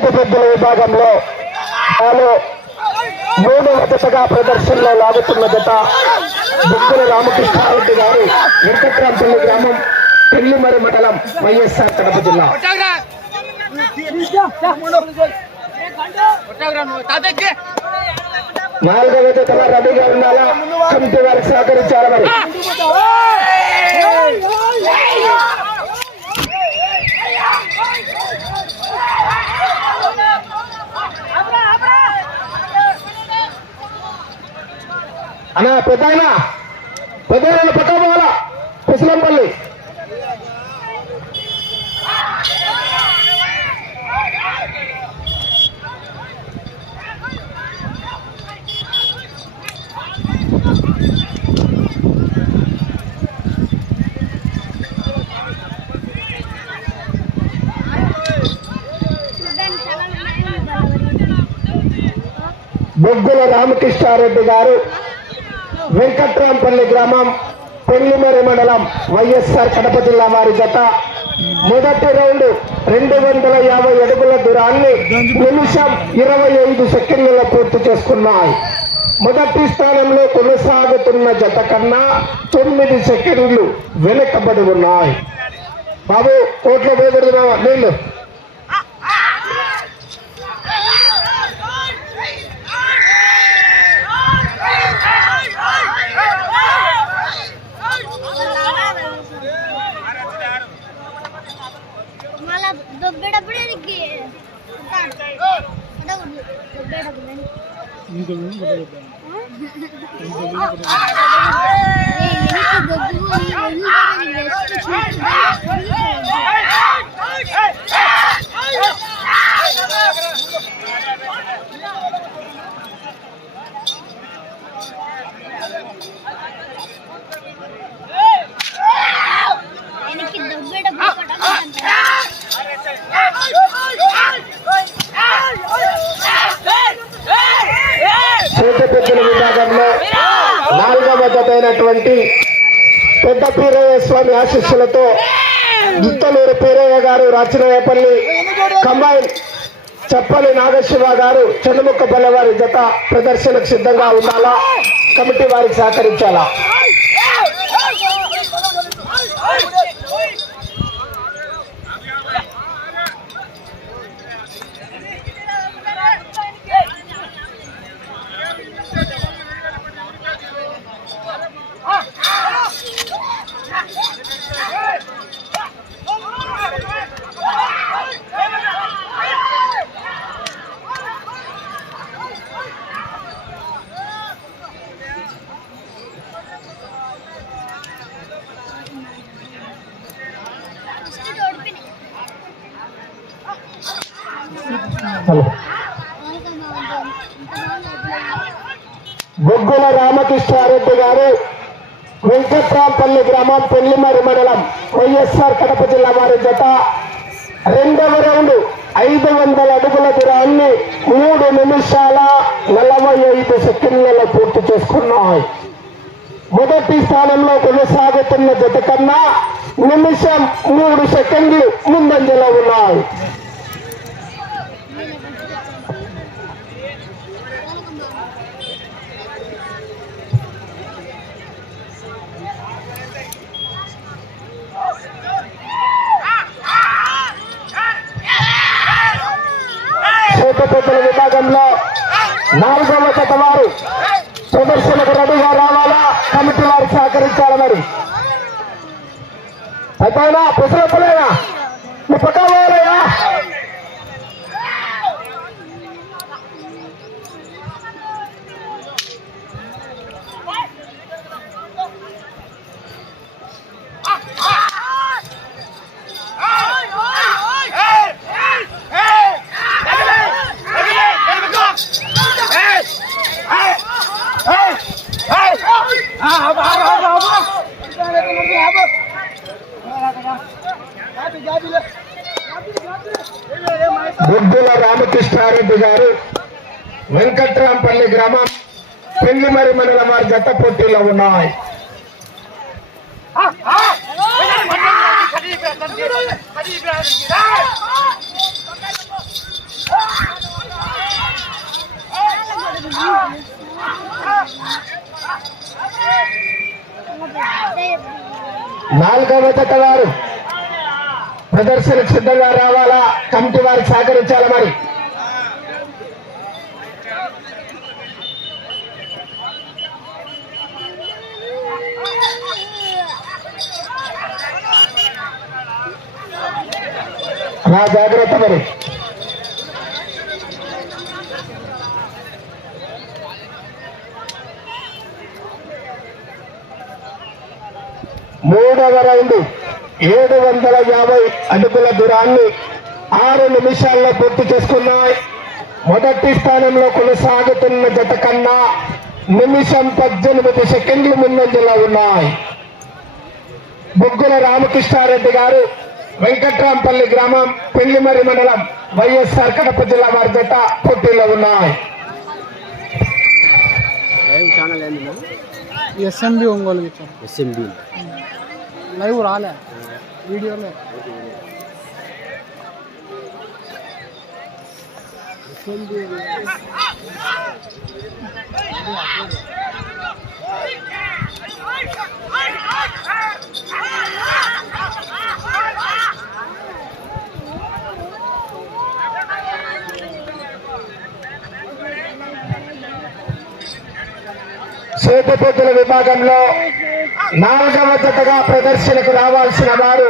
చేతి పెద్దల విభాగంలో మూడవ జతగా ప్రదర్శనలో లాగుతున్న జత బొగ్గుల రామకృష్ణారెడ్డి గారు, వెంకట్రాంపల్లి గ్రామం, పెళ్లిమరి మండలం, వైఎస్ఆర్ కడప జిల్లా. నాలుగవ జతగా రెడీగా ఉండాలా, కమిటీ వారికి సహకరించాలి. మరి అన్నా పెద్ద పక్క పోవాలా కుశలంపల్లి. బొగ్గుల రామకృష్ణారెడ్డి గారు, వెంకట్రాంపల్లి గ్రామం, పెళ్లిమరి మండలం, వైఎస్ఆర్ కడప జిల్లా వారి జత మొదటి రౌండ్ 250 అడుగుల దూరాన్ని నిమిషం 25 సెకండ్లలో పూర్తి చేసుకున్నాయి. మొదటి స్థానంలో కొనసాగుతున్న జత కన్నా 9 సెకండ్లు వెనుకబడి ఉన్నాయి. బాబు కోట్ల పోగొడుతున్నావా నీళ్ళు? చేతిపెద్దల విభాగంలో నాలుగవ జతైనటువంటి పెద్ద పీరయ్య స్వామి ఆశీస్సులతో దుత్తలూరు పీరయ్య గారు, రాచనాయపల్లి కంబైన్ చెప్పలి నాగశివ గారు, చెన్నముక్కపల్లె వారి జత ప్రదర్శనకు సిద్ధంగా ఉండాలా, కమిటీ వారికి సహకరించాలా. బొగ్గుల రామకృష్ణారెడ్డి గారు, వెంకట్రాంపల్లి గ్రామం, పెళ్లిమరి మండలం, వైఎస్ఆర్ కడప జిల్లా వారి జత రెండవ రౌండ్ 500 అడుగుల దూరాన్ని 3 నిమిషాల 45 సెకండ్లలో పూర్తి చేసుకున్నాయి. మొదటి స్థానంలో కొనసాగుతున్న జత కన్నా నిమిషం 3 సెకండ్లు ముందంజలో ఉన్నాయి. చేతిపెద్దల విభాగంలో నాలుగవ జత వారు ప్రదర్శనకు రెడీగా రావాలా, కమిటీ వారు సహకరించాలి. మరి అయిపోయినా పుసరపలేనా మీ పక్క పోవాలయ్యా. బొగ్గుల రామకృష్ణారెడ్డి గారు, వెంకట్రాంపల్లి గ్రామం, పెళ్లిమరి మండలం వారి జత పోటీలో ఉన్నాయి. జత వారు ప్రదర్శనకు సిద్ధంగా రావాలా, కమిటీ వారికి సహకరించాలా. మరి నా జాగ్రత్త. మరి మూడవ రౌండ్ 750 అడుగుల దూరాన్ని 6 నిమిషాల్లో పూర్తి చేసుకున్నాయి. మొదటి స్థానంలో కొనసాగుతున్న జత కన్నా నిమిషం 18 సెకండ్లు ముందంజలో ఉన్నాయి. బొగ్గుల రామకృష్ణారెడ్డి గారు, వెంకట్రాంపల్లి గ్రామం, పెళ్లిమర్రి మండలం, వైఎస్ఆర్ కడప జిల్లా వారి జత పోటీలో ఉన్నాయి. ఎస్ఎంబి ఒంగోలు ఎస్ఎంబి లైవ్ రాలే వీడియోలో. చేతిపోతుల విభాగంలో 4వ జతగా ప్రదర్శనకు రావాల్సిన వారు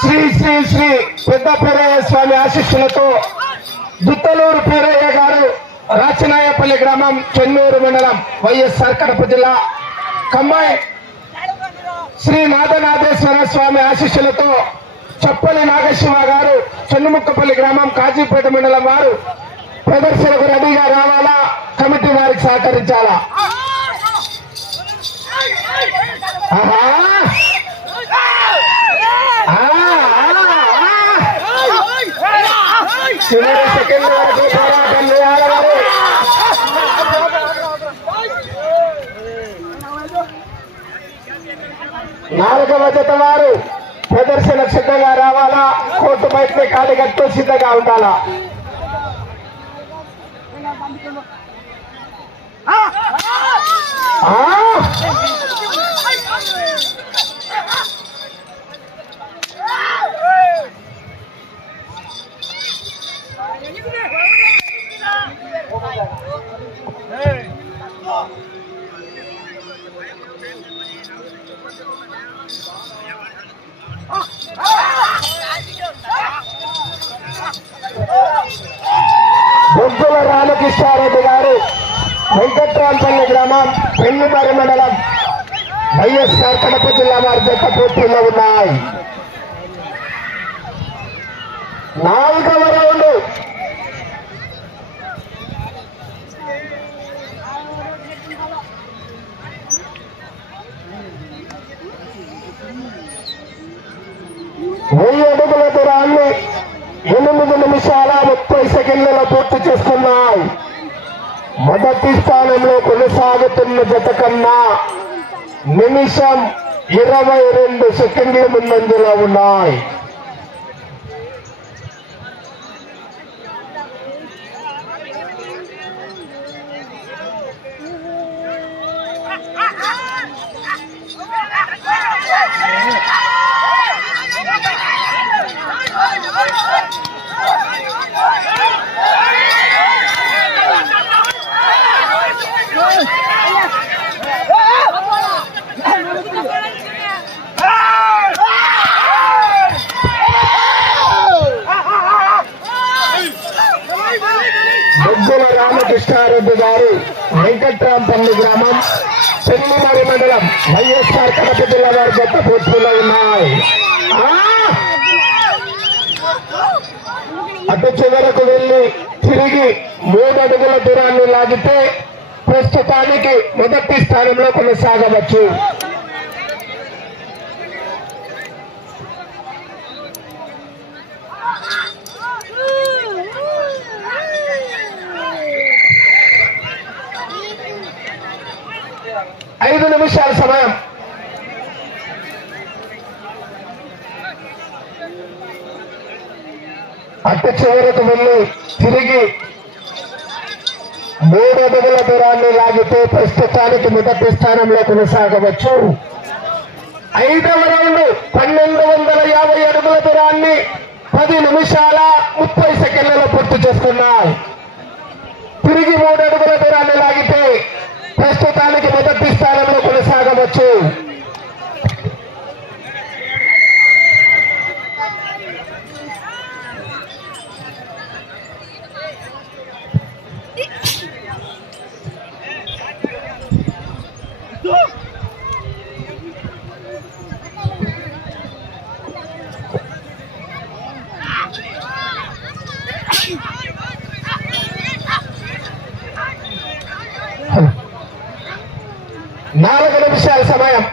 శ్రీ శ్రీ శ్రీ పెద్ద పేరయ్య స్వామి ఆశీస్సులతో దుత్తలూరు పేరయ్య గారు, రాచనాయపల్లి గ్రామం, చెన్నూరు మండలం, వైఎస్ఆర్ కడప జిల్లా. కమ్మాయి శ్రీ నాథనాథేశ్వర స్వామి ఆశీస్సులతో చప్పలి నాగశివ గారు, చెన్నుముక్కపల్లి గ్రామం, కాజీపేట మండలం వారు ప్రదర్శనకు రెడీగా రావాలా, కమిటీ వారికి సహకరించాలా. చివరి సెకండ్ వరకు పోరాటం చేయాలి. 4వ జత వారు ప్రదర్శన సిద్ధంగా రావాలా, కోర్టు బయటనే కాడి కట్టు సిద్ధంగా ఉండాలా. బొగ్గుల రామకృష్ణారెడ్డి గారు, వెంకట్రాంపల్లి గ్రామం, పెళ్లిమర్రి మండలం, వైఎస్ఆర్ కడప జిల్లా వారి జత పోటీలో ఉన్నాయి. 4వ రౌండ్ 1000 అడుగుల దూరాన్ని 8 నిమిషాల 30 సెకండ్లలో పూర్తి చేస్తున్నాయి. మొదటి స్థానంలో కొనసాగుతున్న జత కన్నా నిమిషం 22 సెకండ్ల ముందంజలో ఉన్నాయి. బొగ్గుల రామకృష్ణారెడ్డి గారు, వెంకట్రాంపల్లి గ్రామం, పెళ్లిమర్రి మండలం, వైఎస్ఆర్ కడప జిల్లా వారి జత పోటీలో ఉన్నాయి. అటు చివరకు వెళ్లి తిరిగి 3 అడుగుల దూరాన్ని లాగితే ప్రస్తుతానికి మొదటి స్థానంలో కొనసాగవచ్చు. ఐదు నిమిషాల సమయం. అటు చివరకు వెళ్ళి తిరిగి 3 అడుగుల దూరాన్ని లాగితే ప్రస్తుతానికి మొదటి స్థానంలో కొనసాగవచ్చు. 5వ రౌండ్ 1250 అడుగుల దూరాన్ని 10 నిమిషాల 30 సెకండ్లలో పూర్తి చేసుకున్నాయి. తిరిగి 3 అడుగుల దూరాన్ని లాగితే ప్రస్తుతానికి మొదటి స్థానంలో కొనసాగవచ్చు. నాలుగు నిమిషాల సమయం.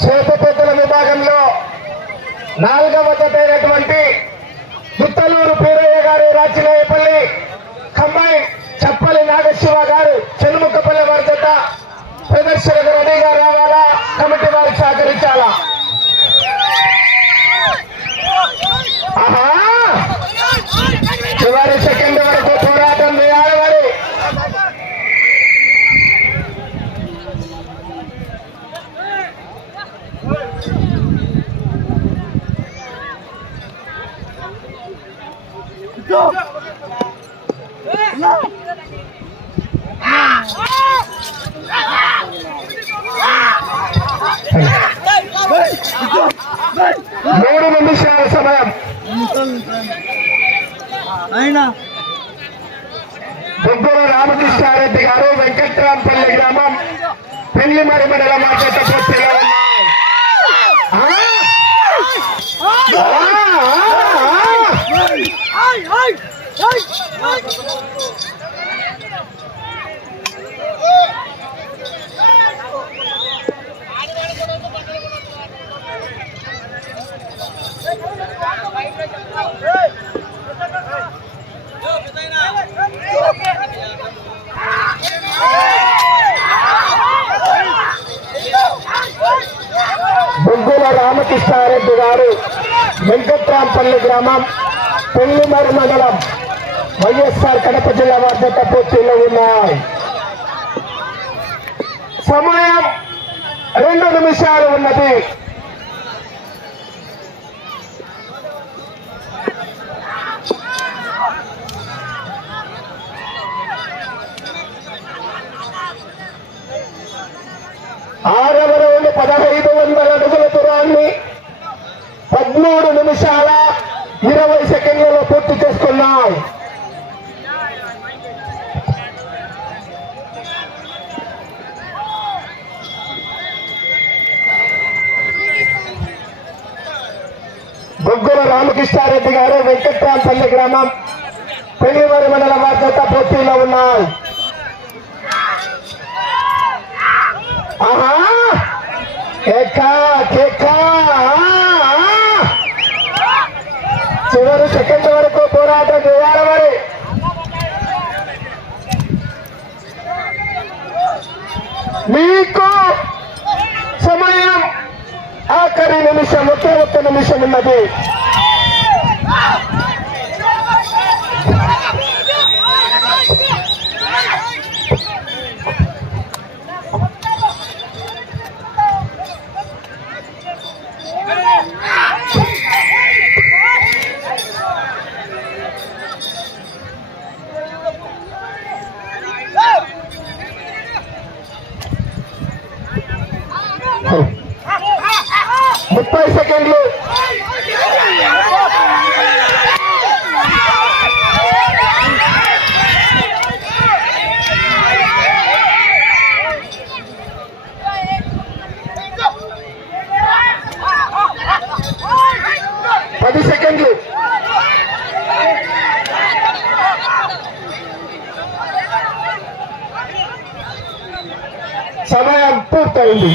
శ్వేతపేతుల విభాగంలో 4వ జత అయినటువంటి పుత్తలూరు పీరయ్య గారు రాచినాయపల్లి, కంబైన్ చప్పలి నాగశివ గారు చెన్నుముక్కపల్లి వారి జత ప్రదర్శనకు రెడీగా రావాలా, కమిటీ వారు సహకరించాలా. చివరి సెకండ్ వరకు పోరాటం చేయాలి. మూడు నిమిషాల సమయం. బొగ్గల రామకృష్ణారెడ్డి గారు వెంకట్రాంపల్లి గ్రామం పెళ్లిమరి మండలం మార్కెట్ పూర్తిగా బొగ్గుల రామకృష్ణారెడ్డి గారు వెంకట్రాంపల్లి గ్రామం పెళ్లిమరి మండలం వైఎస్ఆర్ కడప జిల్లా వార్త పూర్తిలో ఉన్నాయి. సమయం 2 నిమిషాలు ఉన్నది. ఆరవ రౌండ్ 1500 అడుగుల దూరాన్ని 13 నిమిషాల 20 సెకండ్లలో పూర్తి చేసుకున్నాయి. బొగ్గుల రామకృష్ణారెడ్డి గారు వెంకట్రాంపల్లి గ్రామం పెళ్లిమరి మండలం వార్త పూర్తిలో ఉన్నాయి. చివరి సెకండ్ వరకు పోరాటం చేయాలి. మరి మీకు సమయం ఆఖరి నిమిషం, ఒక్క నిమిషం ఉన్నది. ముప్పై సెకండ్లు. పది సెకండ్లు. సమయం పూర్తయింది.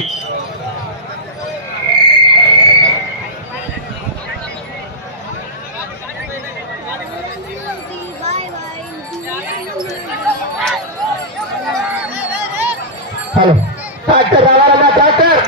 హలో డాక్టర్ రావాలన్నా డాక్టర్.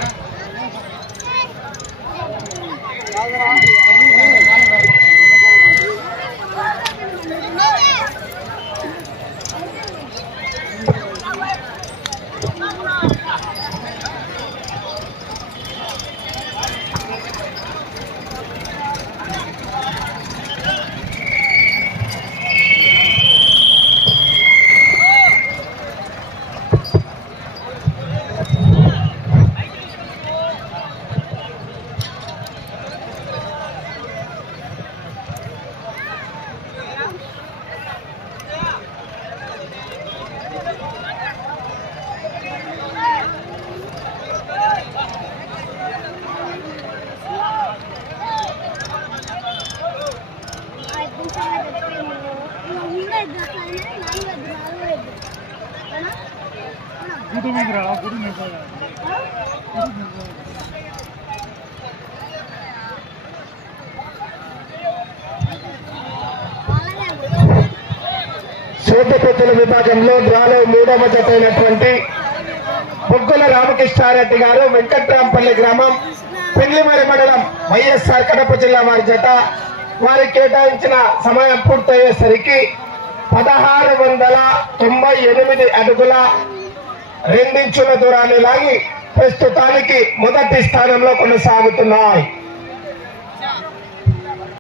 సూర్యపేతుల విభాగంలో డ్రాలో 3వ జత అయినటువంటి బొగ్గుల రామకృష్ణారెడ్డి గారు వెంకట్రాంపల్లి గ్రామం పెండ్లిమరి మండలం వైఎస్ఆర్ కడప జిల్లా వారి జత వారికి కేటాయించిన సమయం పూర్తయ్యేసరికి 1698 అడుగుల 2 ఇంచుల దూరాన్ని లాగి ప్రస్తుతానికి మొదటి స్థానంలో కొనసాగుతున్నాయి.